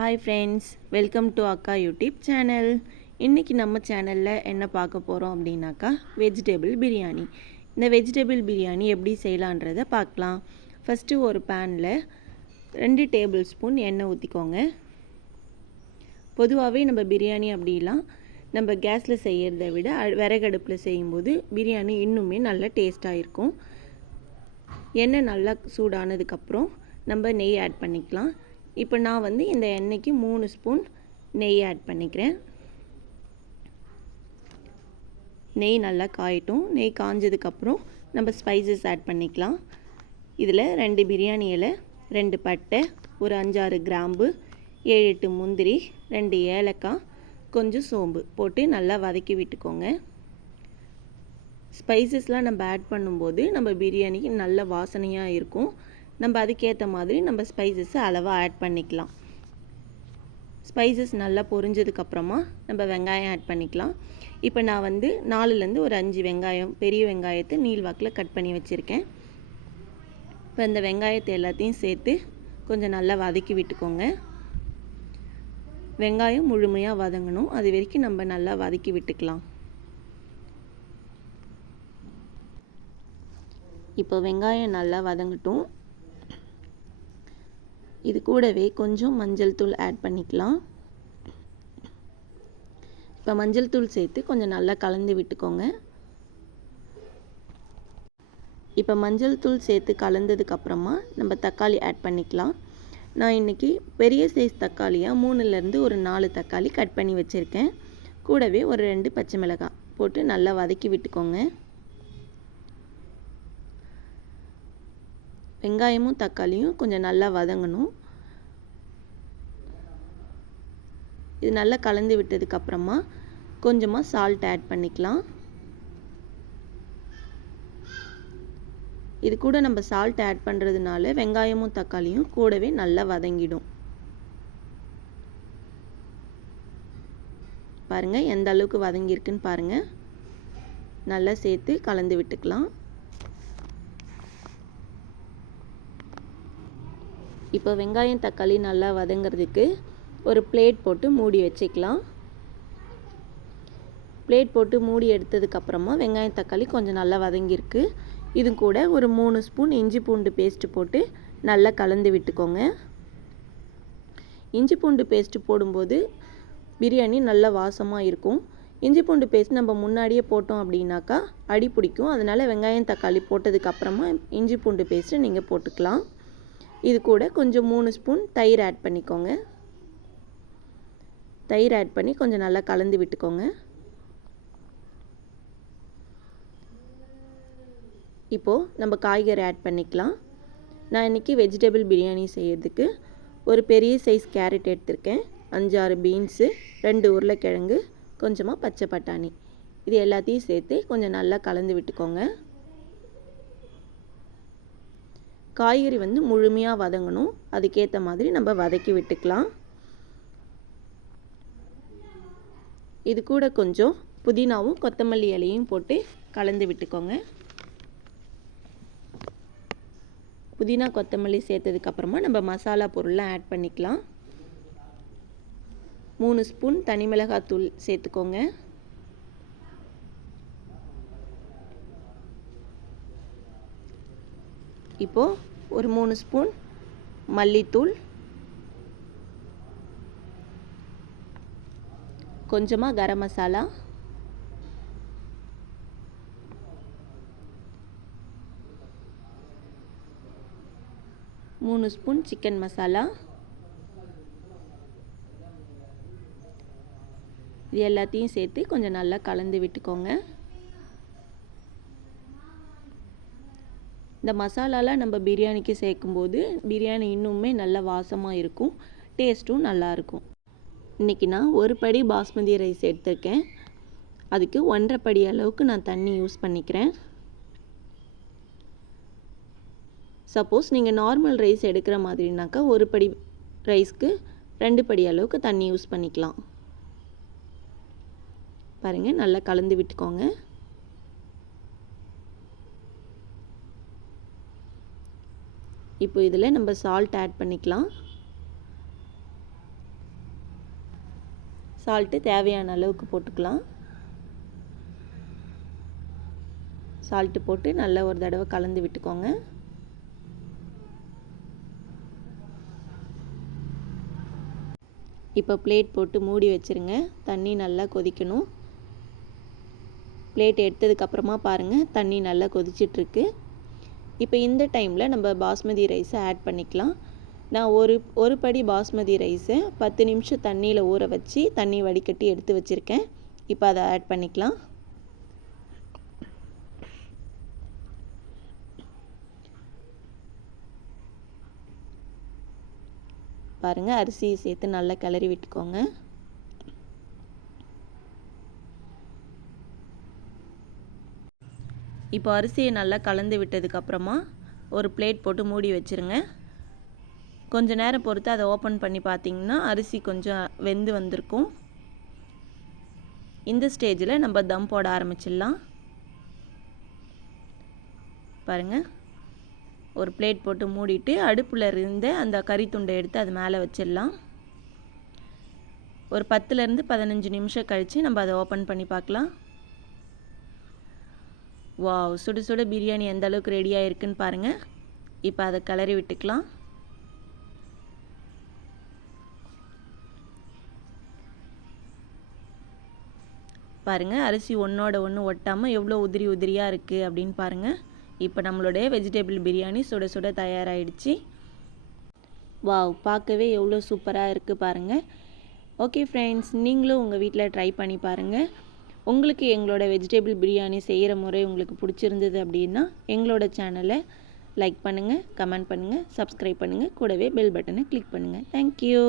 Hi friends welcome to Akka YouTube channel இன்றைக்கி நம்ம சேனலில் என்ன பார்க்க போகிறோம் அப்படின்னாக்கா வெஜிடபிள் பிரியாணி. இந்த வெஜிடபிள் பிரியாணி எப்படி செய்யலான்றதை பார்க்கலாம். ஃபஸ்ட்டு ஒரு பேனில் ரெண்டு டேபிள் ஸ்பூன் எண்ணெய் ஊற்றிக்கோங்க பொதுவாகவே நம்ம பிரியாணி அப்படிலாம் நம்ம கேஸில் செய்கிறத விட அ- விறகடுப்பில் செய்யும்போது பிரியாணி இன்னுமே நல்ல டேஸ்ட்டாக இருக்கும். எண்ணெய் நல்லா சூடானதுக்கப்புறம் நம்ம நெய் ஆட் பண்ணிக்கலாம். இப்போ நான் வந்து இந்த எண்ணெய்க்கு மூணு ஸ்பூன் நெய் ஆட் பண்ணிக்கிறேன். நெய் நல்லா காயட்டும். நெய் காஞ்சதுக்கப்புறம் நம்ம ஸ்பைசஸ் ஆட் பண்ணிக்கலாம். இதில் ரெண்டு பிரியாணி இலை ரெண்டு பட்டை ஒரு அஞ்சாறு கிராம்பு ஏழு எட்டு முந்திரி ரெண்டு ஏலக்காய் கொஞ்சம் சோம்பு போட்டு நல்லா வதக்கி விட்டுக்கோங்க. ஸ்பைசஸ்லாம் நம்ம ஆட் பண்ணும்போது நம்ம பிரியாணிக்கு நல்ல வாசனையாக இருக்கும். நம்ம அதுக்கேற்ற மாதிரி நம்ம ஸ்பைசஸ் அளவாக ஆட் பண்ணிக்கலாம். ஸ்பைசஸ் நல்லா பொரிஞ்சதுக்கப்புறமா நம்ம வெங்காயம் ஆட் பண்ணிக்கலாம். இப்போ நான் வந்து நாலுலேருந்து ஒரு அஞ்சு வெங்காயம் பெரிய வெங்காயத்தை நீள்வாக்கில் கட் பண்ணி வச்சுருக்கேன். இப்போ இந்த வெங்காயத்தை எல்லாத்தையும் சேர்த்து கொஞ்சம் நல்லா வதக்கி விட்டுக்கோங்க. வெங்காயம் முழுமையாக வதங்கணும். அது வரைக்கும் நம்ம நல்லா வதக்கி விட்டுக்கலாம். இப்போ வெங்காயம் நல்லா வதங்கட்டும். இது கூடவே கொஞ்சம் மஞ்சள் தூள் ஆட் பண்ணிக்கலாம். இப்போ மஞ்சள் தூள் சேர்த்து கொஞ்சம் நல்லா கலந்து விட்டுக்கோங்க. இப்போ மஞ்சள் தூள் சேர்த்து கலந்ததுக்கப்புறமா நம்ம தக்காளி ஆட் பண்ணிக்கலாம். நான் இன்றைக்கி பெரிய சைஸ் தக்காளியாக மூணுலேருந்து ஒரு நாலு தக்காளி கட் பண்ணி வச்சுருக்கேன். கூடவே ஒரு ரெண்டு பச்சை மிளகாய் போட்டு நல்லா வதக்கி விட்டுக்கோங்க. வெங்காயமும் தக்காளியும் கொஞ்சம் நல்லா வதங்கணும். இது நல்லா கலந்து விட்டதுக்கப்புறமா கொஞ்சமாக சால்ட் ஆட் பண்ணிக்கலாம். இது கூட நம்ம சால்ட் ஆட் பண்ணுறதுனால வெங்காயமும் தக்காளியும் கூடவே நல்லா வதங்கிடும். பாருங்கள் எந்த அளவுக்கு வதங்கியிருக்குன்னு பாருங்கள் நல்லா சேர்த்து கலந்து விட்டுக்கலாம். இப்போ வெங்காயம் தக்காளி நல்லா வதங்கிறதுக்கு ஒரு பிளேட் போட்டு மூடி வச்சுக்கலாம். பிளேட் போட்டு மூடி எடுத்ததுக்கப்புறமா வெங்காயம் தக்காளி கொஞ்சம் நல்லா வதங்கியிருக்கு. இது கூட ஒரு மூணு ஸ்பூன் இஞ்சி பூண்டு பேஸ்ட்டு போட்டு நல்லா கலந்து விட்டுக்கோங்க. இஞ்சி பூண்டு பேஸ்ட்டு போடும்போது பிரியாணி நல்ல வாசமாக இருக்கும். இஞ்சி பூண்டு பேஸ்ட் நம்ம முன்னாடியே போட்டோம் அப்படின்னாக்கா அடி பிடிக்கும். அதனால் வெங்காயம் தக்காளி போட்டதுக்கப்புறமா இஞ்சி பூண்டு பேஸ்ட்டு நீங்கள் போட்டுக்கலாம். இது கூட கொஞ்சம் மூணு ஸ்பூன் தயிர் ஆட் பண்ணிக்கோங்க. தயிர் ஆட் பண்ணி கொஞ்சம் நல்லா கலந்து விட்டுக்கோங்க. இப்போது நம்ம காய்கறி ஆட் பண்ணிக்கலாம். நான் இன்றைக்கி வெஜிடபிள் பிரியாணி செய்யறதுக்கு ஒரு பெரிய சைஸ் கேரட் எடுத்திருக்கேன். அஞ்சாறு பீன்ஸு ரெண்டு உருளைக்கிழங்கு கொஞ்சமாக பச்சை பட்டாணி. இது எல்லாத்தையும் சேர்த்து கொஞ்சம் நல்லா கலந்து விட்டுக்கோங்க. காய்கறி வந்து முழுமையாக வதங்கணும். அதுக்கேற்ற மாதிரி நம்ம வதக்கி விட்டுக்கலாம். இது கூட கொஞ்சம் புதினாவும் கொத்தமல்லி இலையும் போட்டு கலந்து விட்டுக்கோங்க. புதினா கொத்தமல்லி சேர்த்ததுக்கப்புறமா நம்ம மசாலா பொருள்லாம் ஆட் பண்ணிக்கலாம். மூணு ஸ்பூன் தனி மிளகாத்தூள் சேர்த்துக்கோங்க. இப்போது ஒரு மூணு ஸ்பூன் மல்லித்தூள். கொஞ்சமாக கரம் மசாலா. மூணு ஸ்பூன் சிக்கன் மசாலா. இது எல்லாத்தையும் சேர்த்து கொஞ்சம் நல்லா கலந்து விட்டுக்கோங்க. இந்த மசாலாலாம் நம்ம பிரியாணிக்கு சேர்க்கும்போது பிரியாணி இன்னுமே நல்ல வாசமாக இருக்கும் டேஸ்ட்டும் நல்லாயிருக்கும் இன்றைக்கி நான் ஒரு படி பாஸ்மதி ரைஸ் எடுத்திருக்கேன். அதுக்கு ஒன்றரை படி அளவுக்கு நான் தண்ணி யூஸ் பண்ணிக்கிறேன். சப்போஸ் நீங்கள் நார்மல் ரைஸ் எடுக்கிற மாதிரினாக்கா ஒரு படி ரைஸ்க்கு ரெண்டு படி அளவுக்கு தண்ணி யூஸ் பண்ணிக்கலாம். பாருங்கள் நல்லா கலந்து விட்டுக்கோங்க. இப்போ இதில் நம்ம சால்ட் ஆட் பண்ணிக்கலாம். சால்ட்டு தேவையான அளவுக்கு போட்டுக்கலாம். சால்ட்டு போட்டு நல்லா ஒரு தடவை கலந்து விட்டுக்கோங்க. இப்போ பிளேட் போட்டு மூடி வச்சுருங்க. தண்ணி நல்லா கொதிக்கணும். பிளேட் எடுத்ததுக்கப்புறமா பாருங்கள் தண்ணி நல்லா கொதிச்சிட்ருக்கு இப்போ இந்த டைமில் நம்ம பாஸ்மதி ரைஸை ஆட் பண்ணிக்கலாம். நான் ஒரு ஒரு படி பாஸ்மதி ரைஸை பத்து நிமிஷம் தண்ணியில் ஊற வச்சு தண்ணி வடிகட்டி எடுத்து வச்சுருக்கேன். இப்போ அதை ஆட் பண்ணிக்கலாம். பாருங்கள் அரிசியை சேர்த்து நல்லா கிளறி விட்டுக்கோங்க. இப்போ அரிசியை நல்லா கலந்து விட்டதுக்கப்புறமா ஒரு பிளேட் போட்டு மூடி வச்சுருங்க. கொஞ்சம் நேரம் பொறுத்து அதை ஓப்பன் பண்ணி பார்த்தீங்கன்னா அரிசி கொஞ்சம் வெந்து வந்திருக்கும். இந்த ஸ்டேஜில் நம்ம தம் போட ஆரம்பிச்சிடலாம். பாருங்கள் ஒரு பிளேட் போட்டு மூடிட்டு அடுப்பில் இருந்த அந்த கறி துண்டை எடுத்து அது மேலே வச்சிடலாம். ஒரு பத்துலேருந்து பதினஞ்சு நிமிஷம் கழித்து நம்ம அதை ஓப்பன் பண்ணி பார்க்கலாம். வாவ் சுட சுட பிரியாணி எந்த அளவுக்கு ரெடியாக இருக்குன்னு பாருங்கள் இப்போ அதை கிளறி விட்டுக்கலாம். பாருங்கள் அரிசி ஒன்றோட ஒன்று ஒட்டாமல் எவ்வளோ உதிரி உதிரியாக இருக்குது அப்படின்னு பாருங்கள் இப்போ நம்மளுடைய வெஜிடபிள் பிரியாணி சுட சுட தயாராகிடுச்சு வாவ் பார்க்கவே எவ்வளோ சூப்பராக இருக்குது பாருங்கள் ஓகே ஃப்ரெண்ட்ஸ் நீங்களும் உங்கள் வீட்டில் ட்ரை பண்ணி பாருங்கள் உங்களுக்கு எங்களோட வெஜிடபிள் பிரியாணி செய்கிற முறை உங்களுக்கு பிடிச்சிருந்தது அப்படின்னா எங்களோட சேனலை லைக் பண்ணுங்கள் கமெண்ட் பண்ணுங்கள் சப்ஸ்கிரைப் பண்ணுங்கள் கூடவே பெல் பட்டனை கிளிக் பண்ணுங்கள் தேங்க்யூ